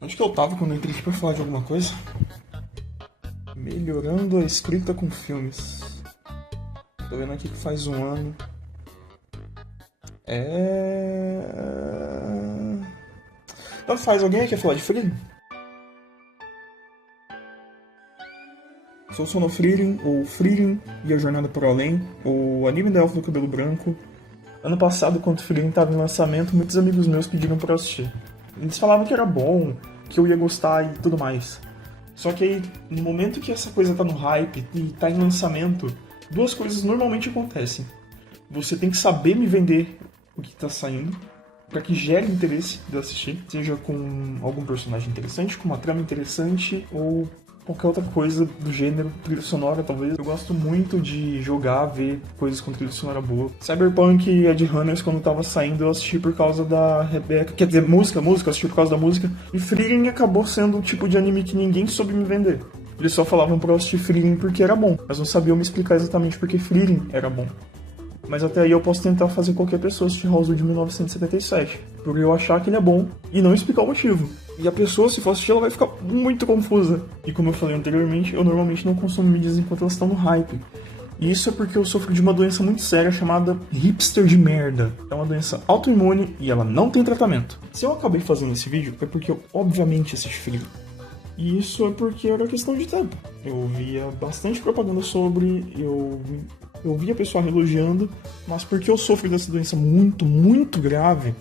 Onde que eu tava quando eu entrei aqui pra falar de alguma coisa? Melhorando a escrita com filmes. Tô vendo aqui que faz um ano. É. Então faz, alguém aqui quer falar de Frieren? Sou Sono Frieren, ou Frieren e a Jornada para o Além, o anime da Elfo do Cabelo Branco. Ano passado, quando o Frieren tava em lançamento, muitos amigos meus pediram pra eu assistir. Eles falavam que era bom, que eu ia gostar e tudo mais. Só que aí, no momento que essa coisa tá no hype e tá em lançamento, duas coisas normalmente acontecem. Você tem que saber me vender o que tá saindo, para que gere interesse de eu assistir, seja com algum personagem interessante, com uma trama interessante ou qualquer outra coisa do gênero, trilha sonora talvez. Eu gosto muito de jogar, ver coisas com trilha sonora boa. Cyberpunk e Edge Runners, quando tava saindo, eu assisti por causa da Rebecca, quer dizer, música, eu assisti por causa da música. E Frieren acabou sendo o tipo de anime que ninguém soube me vender. Eles só falavam pra eu assistir Frieren porque era bom, mas não sabiam me explicar exatamente porque Frieren era bom. Mas até aí eu posso tentar fazer qualquer pessoa assistir House de 1977, por eu achar que ele é bom e não explicar o motivo. E a pessoa, se for assistir, ela vai ficar muito confusa. E como eu falei anteriormente, eu normalmente não consumo mídias enquanto elas estão no hype. E isso é porque eu sofro de uma doença muito séria chamada hipster de merda. É uma doença autoimune e ela não tem tratamento. Se eu acabei fazendo esse vídeo, é porque eu obviamente assisti Frieren. E isso é porque era questão de tempo. Eu via bastante propaganda sobre, eu via pessoal elogiando, mas porque eu sofro dessa doença muito, muito grave,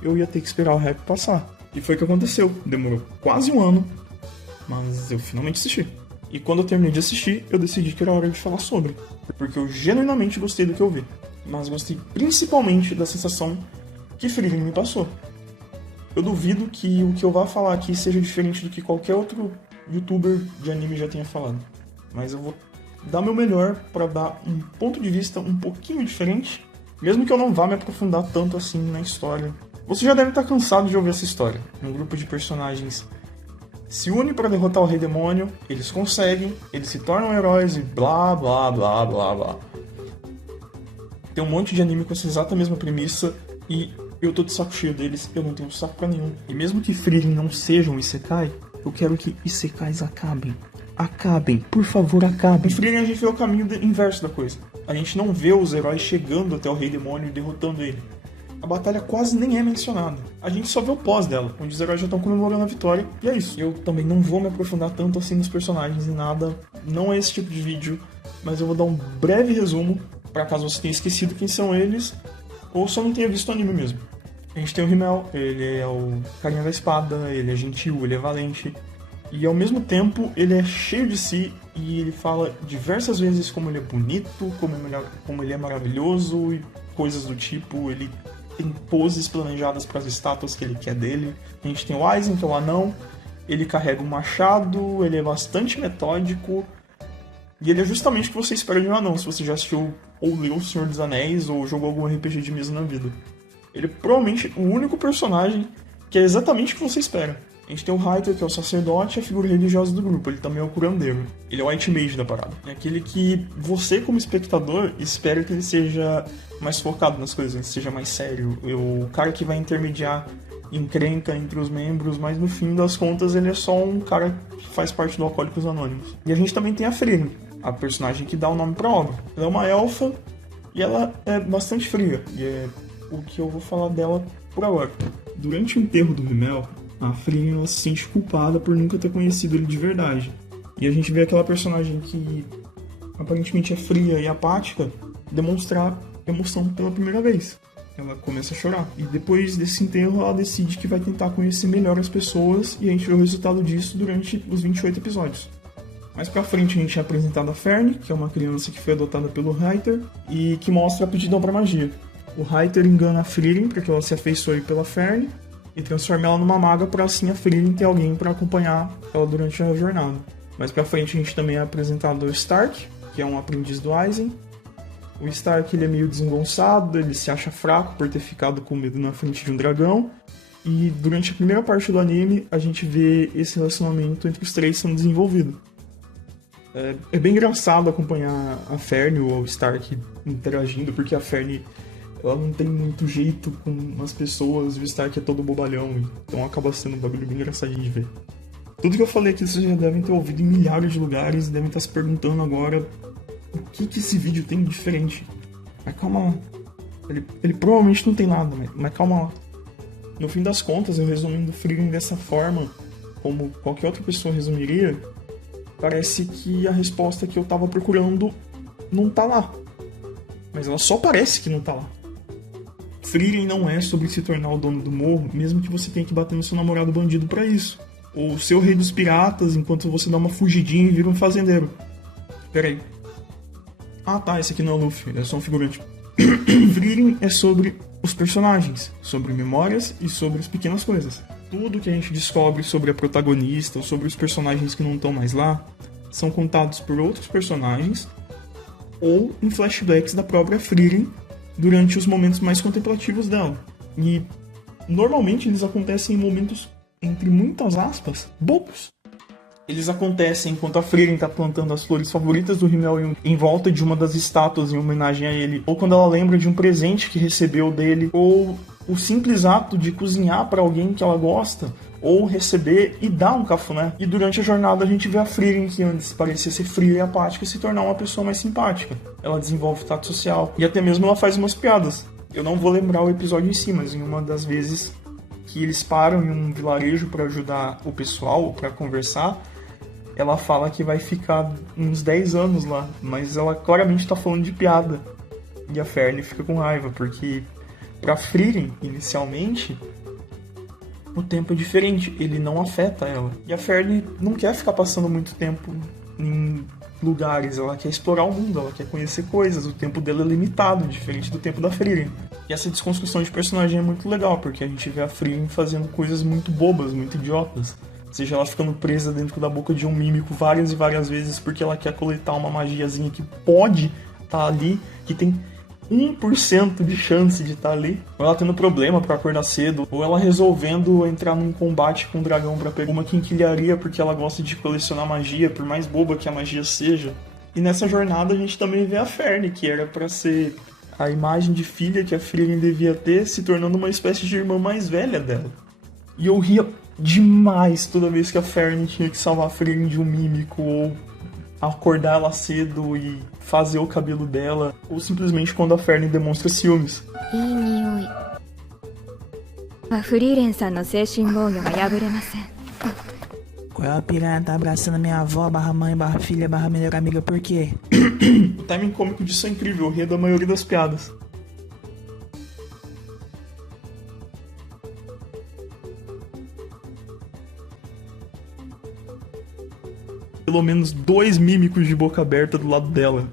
eu ia ter que esperar o hype passar. E foi o que aconteceu. Demorou quase um ano, mas eu finalmente assisti. E quando eu terminei de assistir, eu decidi que era hora de falar sobre. Porque eu genuinamente gostei do que eu vi. Mas gostei principalmente da sensação que Frieren me passou. Eu duvido que o que eu vá falar aqui seja diferente do que qualquer outro youtuber de anime já tenha falado. Mas eu vou dar meu melhor para dar um ponto de vista um pouquinho diferente, mesmo que eu não vá me aprofundar tanto assim na história. Você já deve estar cansado de ouvir essa história. Um grupo de personagens se une para derrotar o Rei Demônio, eles conseguem, eles se tornam heróis e blá blá blá blá blá. Tem um monte de anime com essa exata mesma premissa e eu tô de saco cheio deles, eu não tenho saco pra nenhum. E mesmo que Frieren não seja um Isekai, eu quero que Isekais acabem. Acabem, por favor, acabem. Em Frieren a gente vê o caminho inverso da coisa. A gente não vê os heróis chegando até o Rei Demônio e derrotando ele. A batalha quase nem é mencionada. A gente só vê o pós dela, onde os heróis já estão comemorando a vitória, e é isso. Eu também não vou me aprofundar tanto assim nos personagens e nada, não é esse tipo de vídeo, mas eu vou dar um breve resumo, para caso você tenha esquecido quem são eles, ou só não tenha visto o anime mesmo. A gente tem o Himmel, ele é o carinha da espada, ele é gentil, ele é valente, e ao mesmo tempo ele é cheio de si e ele fala diversas vezes como ele é bonito, como ele é maravilhoso e coisas do tipo. Ele tem poses planejadas para as estátuas que ele quer dele. A gente tem o Aizen, que é o anão, ele carrega um machado, ele é bastante metódico e ele é justamente o que você espera de um anão se você já assistiu ou leu O Senhor dos Anéis ou jogou algum RPG de mesa na vida. Ele é provavelmente o único personagem que é exatamente o que você espera. A gente tem o Raiter, que é o sacerdote e a figura religiosa do grupo. Ele também é o curandeiro. Ele é o White Mage da parada. É aquele que você, como espectador, espera que ele seja mais focado nas coisas, ele seja mais sério. O cara que vai intermediar encrenca entre os membros, mas no fim das contas ele é só um cara que faz parte do Alcoólicos Anônimos. E a gente também tem a Frieren, a personagem que dá o nome pra obra. Ela é uma elfa e ela é bastante fria. E é o que eu vou falar dela por agora. Durante o enterro do Himmel, a Frieren se sente culpada por nunca ter conhecido ele de verdade. E a gente vê aquela personagem que aparentemente é fria e apática demonstrar emoção pela primeira vez. Ela começa a chorar. E depois desse enterro, ela decide que vai tentar conhecer melhor as pessoas, e a gente vê o resultado disso durante os 28 episódios. Mais pra frente a gente é apresentado a Fern, que é uma criança que foi adotada pelo Raiter, e que mostra a aptidão pra magia. O Raiter engana a Frieren para que ela se afeiçoe pela Fern, e transforma ela numa maga para assim a Frieren ter alguém para acompanhar ela durante a jornada. Mais pra frente a gente também é apresentado o Stark, que é um aprendiz do Aizen. O Stark ele é meio desengonçado, ele se acha fraco por ter ficado com medo na frente de um dragão. E durante a primeira parte do anime a gente vê esse relacionamento entre os três sendo desenvolvido. É bem engraçado acompanhar a Fern ou o Stark interagindo, porque a Fern ela não tem muito jeito com as pessoas, o Stark é todo bobalhão, então acaba sendo um bagulho bem engraçadinho de ver. Tudo que eu falei aqui vocês já devem ter ouvido em milhares de lugares e devem estar se perguntando agora o que esse vídeo tem de diferente. Mas calma lá. Ele provavelmente não tem nada, mas calma lá. No fim das contas, eu resumindo Frieren dessa forma, como qualquer outra pessoa resumiria, parece que a resposta que eu tava procurando não tá lá. Mas ela só parece que não tá lá. Frieren não é sobre se tornar o dono do morro, mesmo que você tenha que bater no seu namorado bandido pra isso. Ou ser o rei dos piratas enquanto você dá uma fugidinha e vira um fazendeiro. Pera aí. Ah tá, esse aqui não é o Luffy, é só um figurante. Frieren é sobre os personagens, sobre memórias e sobre as pequenas coisas. Tudo que a gente descobre sobre a protagonista ou sobre os personagens que não estão mais lá são contados por outros personagens ou em flashbacks da própria Frieren durante os momentos mais contemplativos dela. E normalmente eles acontecem em momentos, entre muitas aspas, bobos. Eles acontecem enquanto a Frieren está plantando as flores favoritas do Himmel em volta de uma das estátuas em homenagem a ele, ou quando ela lembra de um presente que recebeu dele, ou o simples ato de cozinhar para alguém que ela gosta, ou receber e dar um cafuné. E durante a jornada a gente vê a Frieren, que antes parecia ser fria e apática, se tornar uma pessoa mais simpática. Ela desenvolve tato social e até mesmo ela faz umas piadas. Eu não vou lembrar o episódio em si, mas em uma das vezes que eles param em um vilarejo para ajudar o pessoal, para conversar, ela fala que vai ficar uns 10 anos lá, mas ela claramente tá falando de piada. E a Fern fica com raiva, porque pra Frieren, inicialmente, o tempo é diferente, ele não afeta ela. E a Fern não quer ficar passando muito tempo em lugares, ela quer explorar o mundo, ela quer conhecer coisas, o tempo dela é limitado, diferente do tempo da Frieren. E essa desconstrução de personagem é muito legal, porque a gente vê a Frieren fazendo coisas muito bobas, muito idiotas. Seja ela ficando presa dentro da boca de um mímico várias e várias vezes porque ela quer coletar uma magiazinha que pode estar ali, que tem 1% de chance de estar ali. Ou ela tendo problema pra acordar cedo, ou ela resolvendo entrar num combate com um dragão pra pegar uma quinquilharia porque ela gosta de colecionar magia, por mais boba que a magia seja. E nessa jornada a gente também vê a Fern, que era pra ser a imagem de filha que a Frieren devia ter, se tornando uma espécie de irmã mais velha dela. E eu ria demais toda vez que a Fern tinha que salvar a Frieren de um mímico, ou acordar ela cedo e fazer o cabelo dela, ou simplesmente quando a Fern demonstra ciúmes. Qual é a piranha tá abraçando minha avó, barra mãe, barra filha, barra melhor amiga, por quê? O timing cômico disso é incrível, eu ria da maioria das piadas. Pelo menos 2 mímicos de boca aberta do lado dela.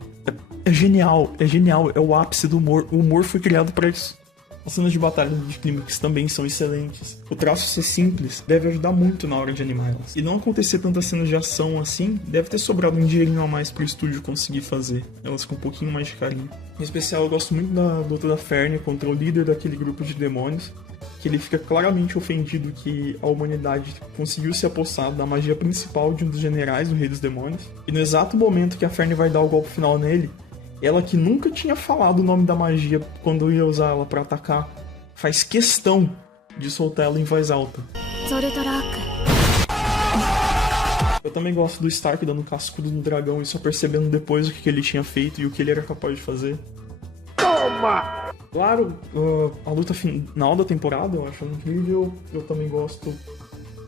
É genial, é o ápice do humor. O humor foi criado para isso. As cenas de batalha de clímax também são excelentes. O traço ser simples deve ajudar muito na hora de animar elas. E não acontecer tantas cenas de ação assim, deve ter sobrado um dinheirinho a mais pro estúdio conseguir fazer elas com um pouquinho mais de carinho. Em especial, eu gosto muito da luta da Fern contra o líder daquele grupo de demônios, que ele fica claramente ofendido que a humanidade conseguiu se apossar da magia principal de um dos generais do Rei dos Demônios. E no exato momento que a Fern vai dar o golpe final nele, ela que nunca tinha falado o nome da magia quando ia usar ela pra atacar, faz questão de soltar ela em voz alta. Eu também gosto do Stark dando cascudo no dragão e só percebendo depois o que ele tinha feito e o que ele era capaz de fazer. Toma! Claro, a luta final da temporada eu acho incrível. Eu também gosto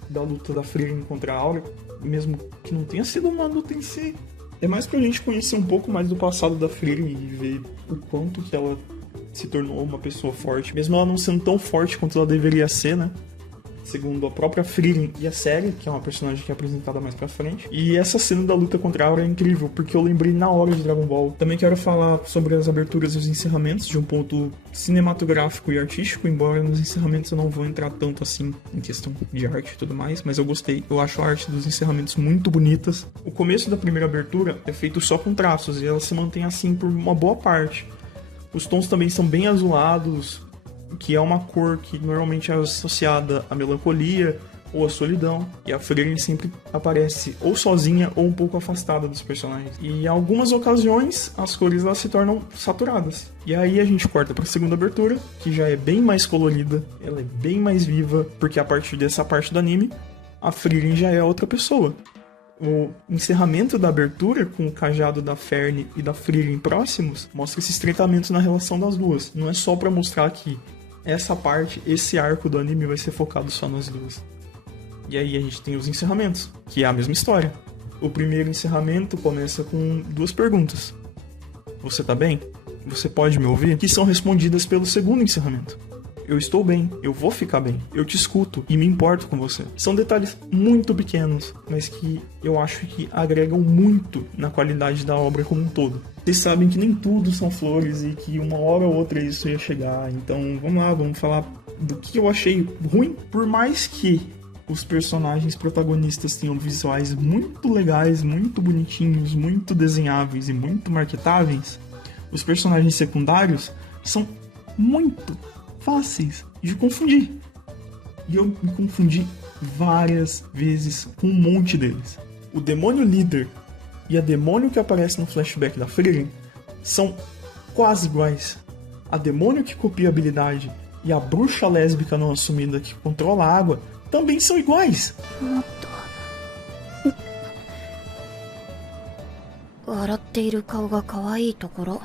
da luta da Frieren contra a Aura, mesmo que não tenha sido uma luta em si. É mais pra gente conhecer um pouco mais do passado da Frieren e ver o quanto que ela se tornou uma pessoa forte, mesmo ela não sendo tão forte quanto ela deveria ser, né? Segundo a própria Frieren e a série, que é uma personagem que é apresentada mais pra frente. E essa cena da luta contra a Aura é incrível, porque eu lembrei na hora de Dragon Ball. Também quero falar sobre as aberturas e os encerramentos de um ponto cinematográfico e artístico, embora nos encerramentos eu não vou entrar tanto assim em questão de arte e tudo mais, mas eu gostei. Eu acho a arte dos encerramentos muito bonitas. O começo da primeira abertura é feito só com traços, e ela se mantém assim por uma boa parte. Os tons também são bem azulados, que é uma cor que normalmente é associada à melancolia, ou a solidão. E a Frieren sempre aparece ou sozinha ou um pouco afastada dos personagens. E em algumas ocasiões, as cores elas se tornam saturadas. E aí a gente corta para a segunda abertura, que já é bem mais colorida, ela é bem mais viva, porque a partir dessa parte do anime, a Frieren já é outra pessoa. O encerramento da abertura, com o cajado da Fern e da Frieren próximos, mostra esse estreitamento na relação das duas. Não é só para mostrar que essa parte, esse arco do anime vai ser focado só nas duas. E aí a gente tem os encerramentos, que é a mesma história. O primeiro encerramento começa com 2 perguntas. Você tá bem? Você pode me ouvir? Que são respondidas pelo segundo encerramento. Eu estou bem, eu vou ficar bem, eu te escuto e me importo com você. São detalhes muito pequenos, mas que eu acho que agregam muito na qualidade da obra como um todo. Vocês sabem que nem tudo são flores e que uma hora ou outra isso ia chegar, então vamos lá, vamos falar do que eu achei ruim. Por mais que os personagens protagonistas tenham visuais muito legais, muito bonitinhos, muito desenháveis e muito marketáveis, os personagens secundários são muito fáceis de confundir. E eu me confundi várias vezes com um monte deles. O demônio líder e a demônio que aparece no flashback da Frieren são quase iguais. A demônio que copia a habilidade e a bruxa lésbica não assumida que controla a água também são iguais. 笑っている顔が可愛いところ。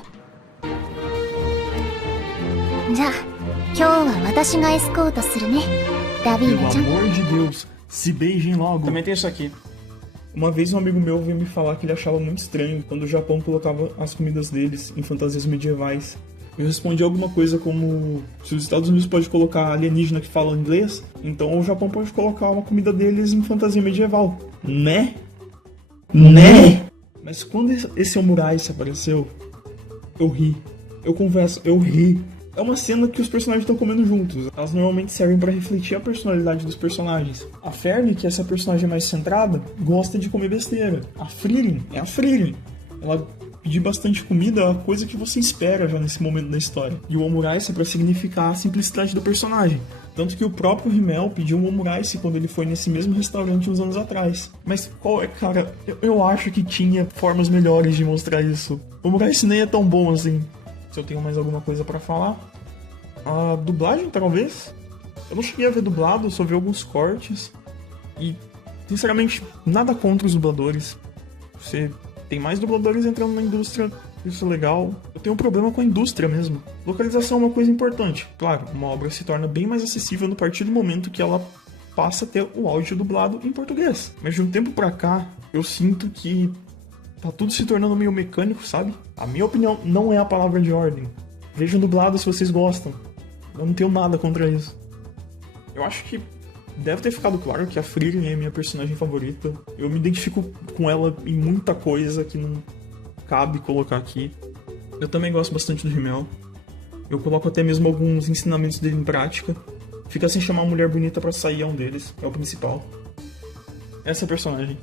じゃあ今日は私がエスコートするね、ダビー Pelo ナちゃん。 amor de Deus, se beijem logo. Também tem isso aqui. Uma vez um amigo meu veio me falar que ele achava muito estranho quando o Japão colocava as comidas deles em fantasias medievais. Eu respondi alguma coisa como: se os Estados Unidos podem colocar alienígena que fala inglês, então o Japão pode colocar uma comida deles em fantasia medieval. Né? Mas quando esse Omuraice apareceu, eu ri. Eu confesso, eu ri. É uma cena que os personagens estão comendo juntos. Elas normalmente servem para refletir a personalidade dos personagens. A Fern, que é essa personagem mais centrada, gosta de comer besteira. A Frieren é a Frieren. Ela pedir bastante comida é uma coisa que você espera já nesse momento da história. E o Omuraice é para significar a simplicidade do personagem. Tanto que o próprio Himmel pediu um Omuraice quando ele foi nesse mesmo restaurante uns anos atrás. Mas qual é, cara? Eu acho que tinha formas melhores de mostrar isso. O Omuraice nem é tão bom assim. Se eu tenho mais alguma coisa pra falar. A dublagem, talvez. Eu não cheguei a ver dublado, só vi alguns cortes. E, sinceramente, nada contra os dubladores. Você tem mais dubladores entrando na indústria, isso é legal. Eu tenho um problema com a indústria mesmo. Localização é uma coisa importante. Claro, uma obra se torna bem mais acessível no partir do momento que ela passa a ter o áudio dublado em português. Mas de um tempo pra cá, eu sinto que tá tudo se tornando meio mecânico, sabe? A minha opinião não é a palavra de ordem. Vejam dublado se vocês gostam. Eu não tenho nada contra isso. Eu acho que deve ter ficado claro que a Frieren é a minha personagem favorita. Eu me identifico com ela em muita coisa que não cabe colocar aqui. Eu também gosto bastante do Himmel. Eu coloco até mesmo alguns ensinamentos dele em prática. Fica sem chamar uma mulher bonita pra sair é um deles. É o principal. Essa personagem.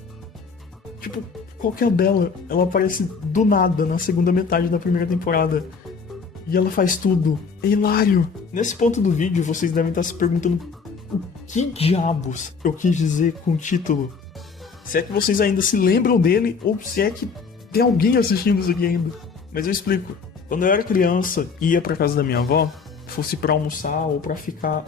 Tipo, qualquer dela, ela aparece do nada na segunda metade da primeira temporada. E ela faz tudo. É hilário. Nesse ponto do vídeo, vocês devem estar se perguntando o que diabos eu quis dizer com o título. Se é que vocês ainda se lembram dele, ou se é que tem alguém assistindo isso aqui ainda. Mas eu explico. Quando eu era criança e ia pra casa da minha avó, fosse pra almoçar ou pra ficar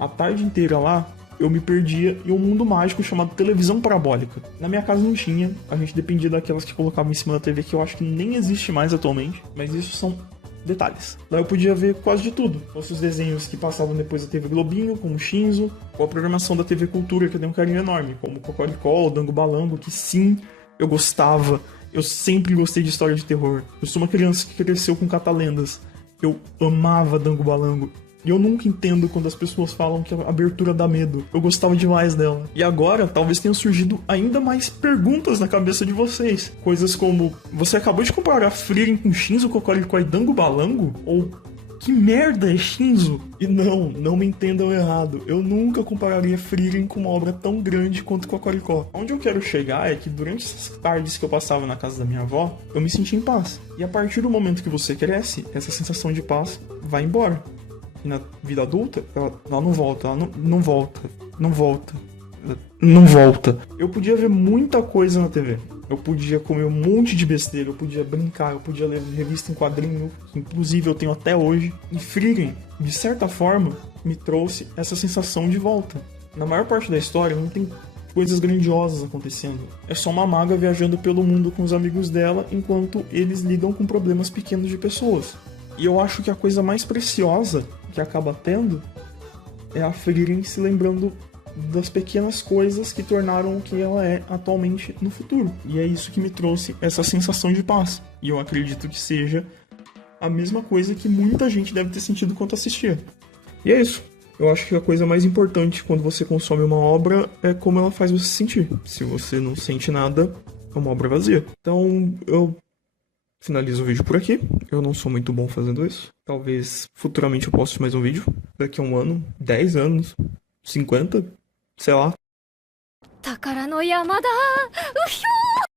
a tarde inteira lá, eu me perdia em um mundo mágico chamado televisão parabólica. Na minha casa não tinha, a gente dependia daquelas que colocavam em cima da TV, que eu acho que nem existe mais atualmente, mas isso são detalhes. Lá eu podia ver quase de tudo. Os desenhos que passavam depois da TV Globinho, como Shinzo, ou a programação da TV Cultura, que eu tenho um carinho enorme, como Cocoricó, Dango Balango, que sim, eu gostava. Eu sempre gostei de história de terror. Eu sou uma criança que cresceu com Catalendas. Eu amava Dango Balango. E eu nunca entendo quando as pessoas falam que a abertura dá medo. Eu gostava demais dela. E agora, talvez tenham surgido ainda mais perguntas na cabeça de vocês. Coisas como: você acabou de comparar Frieren com Shinzo, Cocoricó e Dango Balango? Ou: que merda é Shinzo? E não me entendam errado. Eu nunca compararia Frieren com uma obra tão grande quanto Cocoricó. Onde eu quero chegar é que durante essas tardes que eu passava na casa da minha avó, eu me sentia em paz. E a partir do momento que você cresce, essa sensação de paz vai embora. E na vida adulta, ela não volta, ela não volta. não volta. Eu podia ver muita coisa na TV. Eu podia comer um monte de besteira, eu podia brincar, eu podia ler revista em quadrinho, que inclusive eu tenho até hoje. E Frieren, de certa forma, me trouxe essa sensação de volta. Na maior parte da história não tem coisas grandiosas acontecendo. É só uma maga viajando pelo mundo com os amigos dela, enquanto eles lidam com problemas pequenos de pessoas. E eu acho que a coisa mais preciosa que acaba tendo é a Frieren se lembrando das pequenas coisas que tornaram o que ela é atualmente no futuro. E é isso que me trouxe essa sensação de paz. E eu acredito que seja a mesma coisa que muita gente deve ter sentido quando assistia. E é isso. Eu acho que a coisa mais importante quando você consome uma obra é como ela faz você se sentir. Se você não sente nada, é uma obra vazia. Então, eu finalizo o vídeo por aqui. Eu não sou muito bom fazendo isso. Talvez futuramente eu poste mais um vídeo. Daqui a um ano, 10 anos, 50, sei lá. 宝の山だ。うひょー